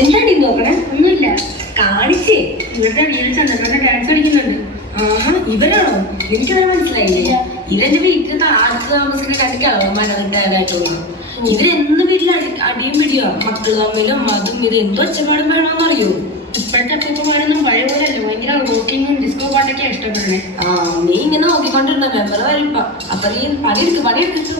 എന്താടി നോക്കണേ? ഒന്നുമില്ല. കാണിച്ചേ. ഇവരുടെ റീൽസ് ഡാൻസ് കളിക്കുന്നുണ്ട്. ആഹാ, ഇവരാണോ? എനിക്കവരെ മനസ്സിലായില്ല. ഇവരെന്റെ വീട്ടിൽ അടുത്ത് താമസിക്കുന്ന രണ്ട് കിളവന്മാരായിട്ട് തോന്നുന്നു. ഇവരെന്ന് വീട്ടിൽ അടിയും പിടിയോ മക്കള് തമ്മിലും അതും ഇത് എന്തോ ഒച്ചപ്പാടും വേണമെന്ന് അറിയോ? ഇപ്പോഴത്തെ അപ്പൂപ്പന്മാരൊന്നും പഴയ പോലെ അല്ല. ഭയങ്കര റോക്കിങ്ങും ഡിസ്കോ പാട്ടൊക്കെയാണ് ഇഷ്ടപ്പെടുന്നത്. നീ ഇങ്ങനെ നോക്കിക്കൊണ്ടിരുന്ന മെമ്പർ വരിപ്പ. അത്രയും പണിയെടുത്തു.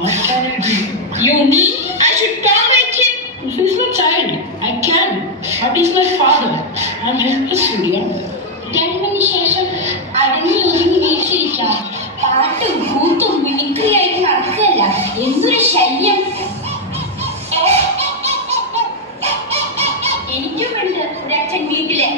What can I do? You mean I should tolerate him? This is my child. I can. But he's my father. I'm helpless, Surya. ജന്മന് ശേഷം അടങ്ങി ഒതുങ്ങി വീഴ്ചയിരിക്കാം. പാട്ടും കൂത്തും മിമിക്രിയായിട്ട് നടക്കുകയല്ല. എന്തൊരു ശല്യം. എനിക്കുമുണ്ട് ഒരച്ഛൻ വീട്ടില്.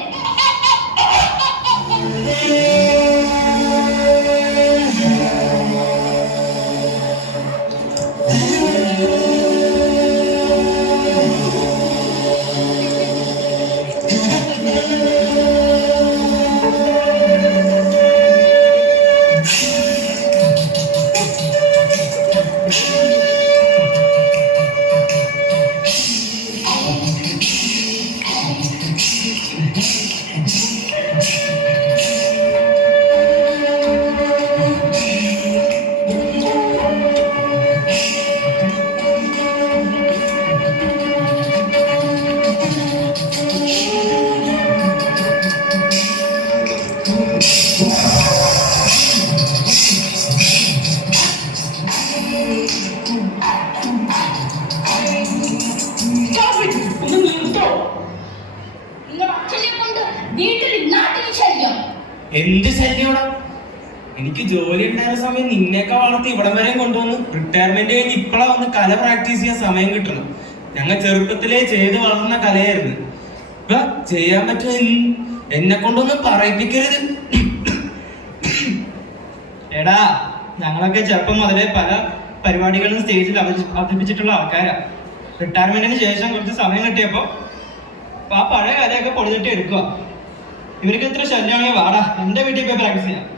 എന്ത് ശല്യോടാ? എനിക്ക് ജോലി ഉണ്ടായിരുന്ന സമയം നിന്നെയൊക്കെ വളർത്തി ഇവിടം വരെയും കൊണ്ടുവന്ന് റിട്ടയർമെന്റ് കഴിഞ്ഞ് ഇപ്പഴാ വന്ന് കല പ്രാക്ടീസ് ചെയ്യാൻ സമയം കിട്ടണം. ഞങ്ങൾ ചെറുപ്പത്തിലേ ചെയ്ത് വളർന്ന കലയായിരുന്നു. ഇപ്പൊ ചെയ്യാൻ പറ്റും. എന്നെ കൊണ്ടൊന്നും പറയിപ്പിക്കരുത്. എടാ, ഞങ്ങളൊക്കെ ചെറുപ്പം മുതലേ പല പരിപാടികളും സ്റ്റേജിൽ അവതരിപ്പിച്ചിട്ടുള്ള ആൾക്കാരാ. റിട്ടയർമെന്റിന് ശേഷം കുറച്ച് സമയം കിട്ടിയപ്പോ ആ പഴയ കലയൊക്കെ പൊടിഞ്ഞിട്ട് എടുക്കുക. ഇവർക്ക് ഇത്ര ശല്യമാണെങ്കിൽ വാടാ, എന്റെ വീട്ടിൽ പോയി പ്രാക്ടീസ് ചെയ്യാം.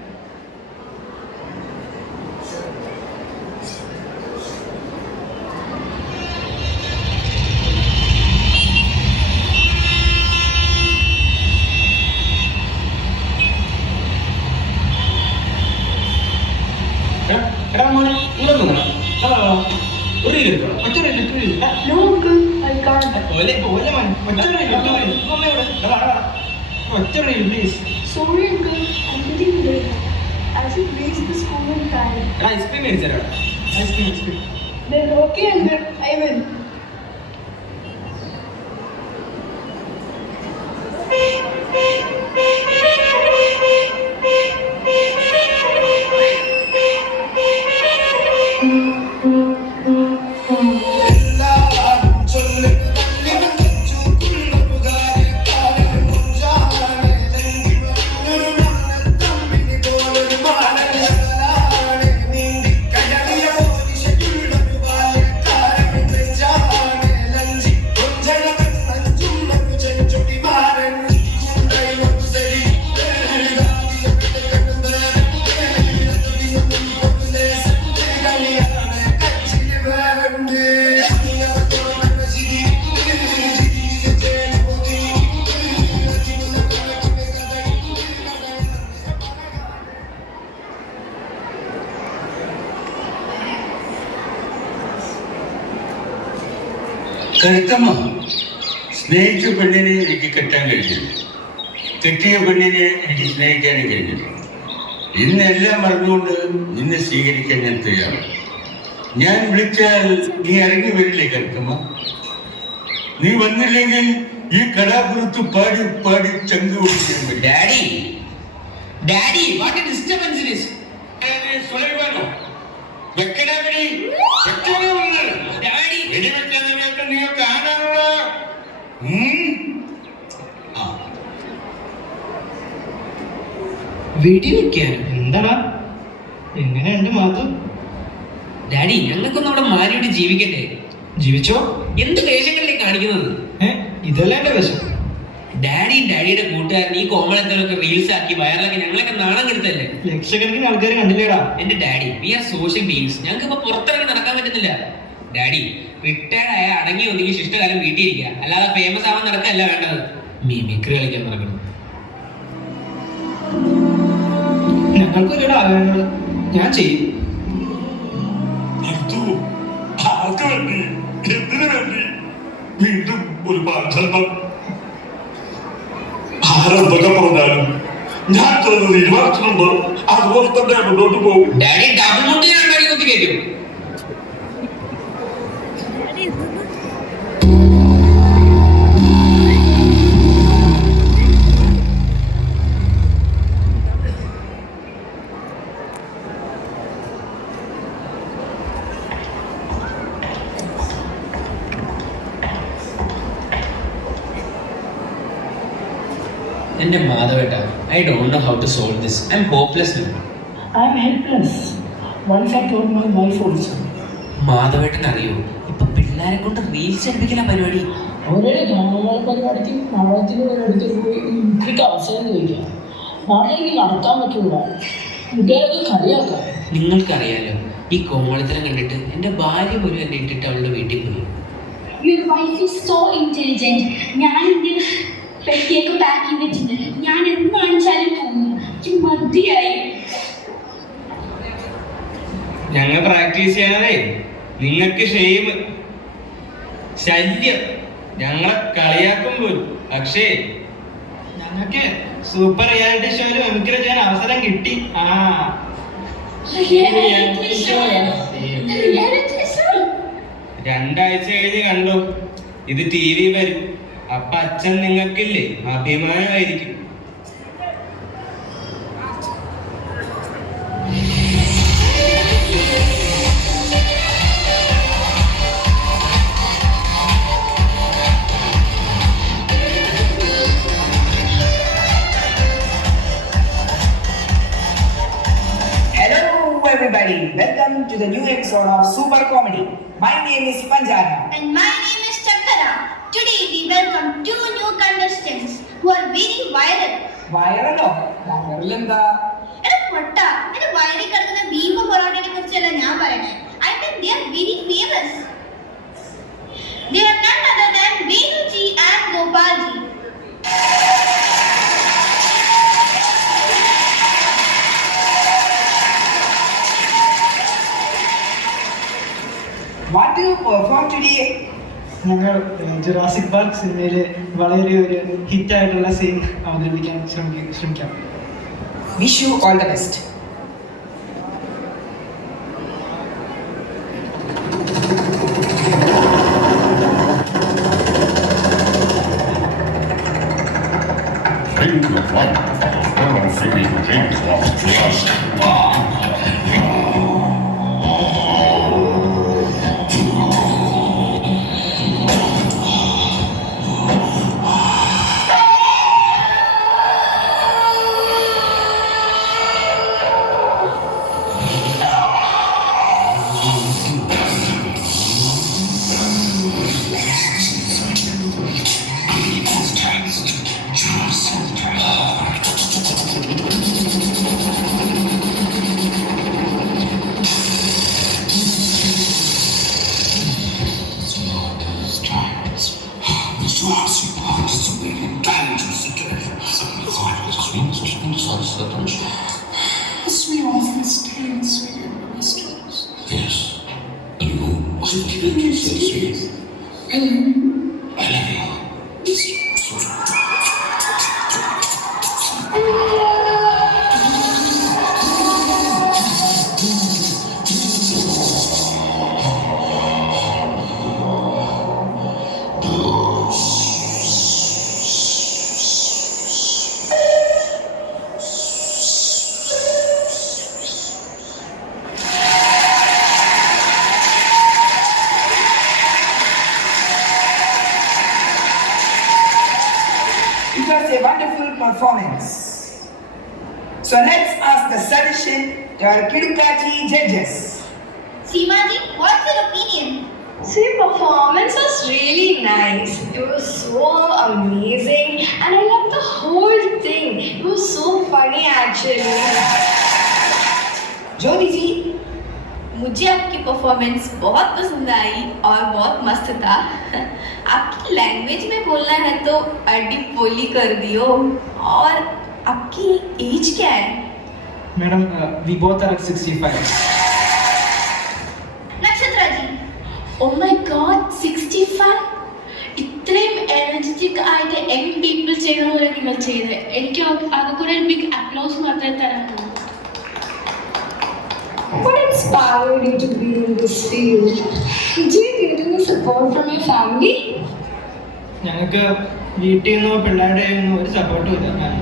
Please. Sorry, uncle. I'm getting late. I should reach the school in time. Ice cream മേടിച്ചേരാ. Ice cream. Then okay, uncle. I will. Karuthamma, സ്നേഹിച്ച പെണ്ണിനെ എനിക്ക് കെട്ടാൻ കഴിഞ്ഞില്ല. കെട്ടിയ പെണ്ണിനെ എനിക്ക് സ്നേഹിക്കാനും കഴിഞ്ഞില്ല. ഇന്നെല്ലാം മറന്നുകൊണ്ട് നിന്നെ സ്വീകരിക്കാൻ ഞാൻ തയ്യാറാണ്. ഞാൻ വിളിച്ചാൽ നീ ഇറങ്ങി വരില്ലേ കരുത്തമ്മ? നീ വന്നില്ലെങ്കിൽ ഈ കടാപുരത്ത് പാടി പാടി ചങ്ക് ഓടിക്കാൻ പറ്റും. Daddy what disturbance it is? Daddy വെടിവെക്കാൻ എന്താടാ? എങ്ങനെയുണ്ട് മാധു? ഡാഡി ഞങ്ങൾക്കൊന്നും അവിടെ മാരിയോട് ജീവിക്കണ്ടേ? ജീവിച്ചോ? എന്ത് വേഷങ്ങളിലേക്ക് കാണിക്കുന്നത്? ഇതല്ലേ എന്റെ വശം. ഡാഡിയുടെ കൂട്ടുകാരൻ ഈ കോമളത്തിലൊക്കെ റീൽസ് ആക്കി വൈറലാക്കി ഞങ്ങളൊക്കെ നാണം കെടുത്തല്ലേ? ലക്ഷക്കണക്കിന് ആൾക്കാർ കണ്ടില്ലേടാ? എന്റെ daddy we are social beings. ഞങ്ങൾക്ക് ഇപ്പൊ പുറത്തിറങ്ങി നടക്കാൻ പറ്റുന്നില്ല. ഡാഡി റിട്ടയർഡ് ആയ അടങ്ങി ഒതുങ്ങി ശിഷ്ടകാലം വീട്ടിലിരിക്കുക, അല്ലാതെ ഫേമസ് ആവാൻ നടക്കല്ല വേണ്ടത്. മിമിക്രി കളിക്കാൻ നടക്കണം. ഞങ്ങൾക്കൊരു ആഗ്രഹങ്ങൾ ഞാൻ ചെയ്യും. ആർക്ക് വേണ്ടി, എന്തിനു വേണ്ടി വീണ്ടും ഒരു പാഠം? ആരെന്തൊക്കെ പറഞ്ഞാലും ഞാൻ ചിലത് തീരുമാനിച്ചിട്ടുണ്ട്, അതുപോലെ തന്നെ മുന്നോട്ട് പോകും. ഡാഡി ഡബിൾ മുണ്ടിനാണ് ഡാഡി കുത്തി കയറ്റും. എന്റെ മാധവേട്ട, I don't know how to solve this. I'm hopeless now. I'm helpless. Once I told my wife also. മാധവേട്ടൻ അറിയോ, ഇപ്പൊ പിള്ളേരെ കൊണ്ട് റീൽസ് എടുപ്പിക്കല പരിപാടി. അവരുടെ ഗാനമേള പരിപാടിക്ക് നാളത്തിന് ഒരിടത്ത് പോയി മിമിക്രിക്ക് അവസരം ചോദിക്കാം. നാളെ എനിക്ക് നടത്താൻ പറ്റൂല, കുട്ടികളൊക്കെ കളിയാക്കാം. നിങ്ങൾക്കറിയാലോ, ഈ കോമളിത്തരം കണ്ടിട്ട് എന്റെ ഭാര്യ പോലും എന്നെ ഇട്ടിട്ട് അവളുടെ വീട്ടിൽ പോയി. Your wife is so intelligent. ഞാൻ ഇതിന് പെട്ടിയൊക്കെ പാക്ക് ചെയ്ത് വെച്ചിട്ടുണ്ട്. ഞാൻ എന്ത് കാണിച്ചാലും പോകും. മതിയായി. ഞങ്ങൾ പ്രാക്ടീസ് ചെയ്യാനേ നിങ്ങൾക്ക് ഷെയിം, ശല്യം, ഞങ്ങളെ കളിയാക്കും പോലും. പക്ഷേ ഞങ്ങൾക്ക് സൂപ്പർ റിയാലിറ്റി ഷോയിൽ മിമിക്രി ചെയ്യാൻ അവസരം കിട്ടി. Reality show. 2 ആഴ്ച കഴിഞ്ഞ് കണ്ടോ, ഇത് TV വരും. അപ്പൊ അച്ഛൻ നിങ്ങൾക്കില്ലേ അഭിമാനമായിരിക്കും. Hello everybody, welcome to the new episode of Super Comedy. My name is Panjana. And my name is Chakara. Today we welcome 2 new contestants who are very viral. വൈറലോ? വൈറലെന്താ? എടാ പൊട്ട, എന്റെ വയറിൽ കിടക്കുന്ന ബീഫും പൊറോട്ടയെ കുറിച്ചല്ല ഞാൻ പറയണേ. I think they are very famous. They are none other than Venuji and Gopalji. What do you perform today? ഞങ്ങൾ ജുറാസിക് പാർക്ക് സിനിമയിലെ വളരെ ഒരു ഹിറ്റായിട്ടുള്ള സീൻ അവതരിപ്പിക്കാൻ ശ്രമിക്കാം. Wish you all the best. Think of life, fellow feeling things of trust. Yes. And you also didn't you say sweet? I love you. performance. So let's ask the suggestion to our Kidukachi judges. Seema ji, what's your opinion? See, performance was really nice. It was so amazing, and I loved the whole thing. It was so funny actually. Jyoti ji, मुझे आपकी performance बहुत पसंद आई और बहुत मस्त था। आपकी language में बोलना है तो अड्डी बोली कर दियो। और आपकी एज क्या है? Madam, we both are at 65. നക്ഷത്ര ജി, Oh my god, 65? ഇത്രയും എനർജറ്റിക് ആയിട്ട് യങ് പീപ്പിൾ ചെയ്യുന്ന പോലെ നിങ്ങൾ ചെയ്തത്. എനിക്ക് അതൊക്കെ ഒരു ബിഗ് അപ്ലോസ് മാത്രമേ തരാനുള്ളൂ. What inspired you to be in this field? Did you get any support from your family? ഞങ്ങൾക്ക് വീട്ടിൽ നിന്നോ പിള്ളേരുടെ നിന്നോ ഒരു സപ്പോർട്ടും ഇല്ല മാം.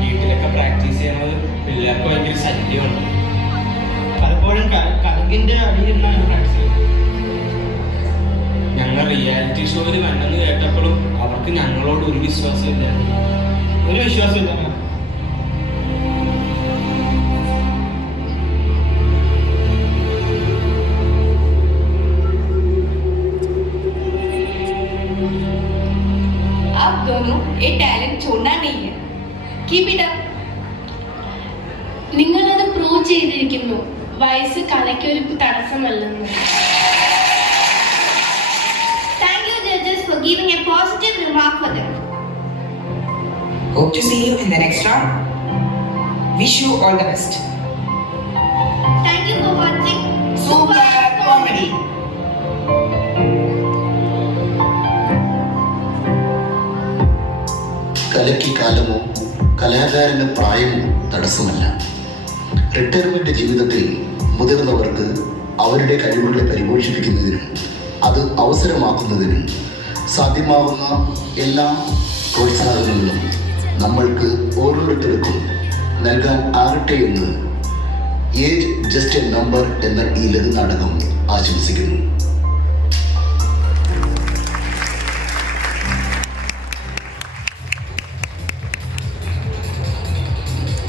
വീട്ടിലൊക്കെ പ്രാക്ടീസ് ചെയ്യണത് പിള്ളേർക്ക് ഭയങ്കര ശല്യമാണ്. പലപ്പോഴും കലങ്കിന്റെ അടിയിലാണ് പ്രാക്ടീസ് ചെയ്യുന്നത്. ഞങ്ങൾ റിയാലിറ്റി ഷോയിൽ വേണ്ടെന്ന് കേട്ടപ്പോഴും അവർക്ക് ഞങ്ങളോട് ഒരു വിശ്വാസമില്ല. ഒരു വിശ്വാസമില്ല മാം. आप दोनों ये टैलेंट छोड़ना नहीं है। Keep it up. നിങ്ങളത് പ്രൂവ് ചെയ്തിരിക്കുന്നു. വയസ്സ് കലയ്ക്ക് ഒരു തടസ്സമല്ലെന്ന്. Thank you judges for giving a positive remark for them. hope to see you in the next round. Wish you all the best. Thank you for watching Super Comedy. കലയ്ക്ക് കാലമോ കലാകാരന് പ്രായമോ തടസ്സമല്ല. Retirement ജീവിതത്തിൽ മുതിർന്നവർക്ക് അവരുടെ കഴിവുകളെ പരിപോഷിപ്പിക്കുന്നതിനും അത് അവസരമാക്കുന്നതിനും സാധ്യമാകുന്ന എല്ലാ പ്രോത്സാഹനങ്ങളും നമ്മൾക്ക് ഓരോരുത്തർക്കും നൽകാൻ ആകട്ടെ എന്ന് ഏജ് ജസ്റ്റ് എ നമ്പർ എന്ന ഈ ലഘു നാടകം ആശംസിക്കുന്നു.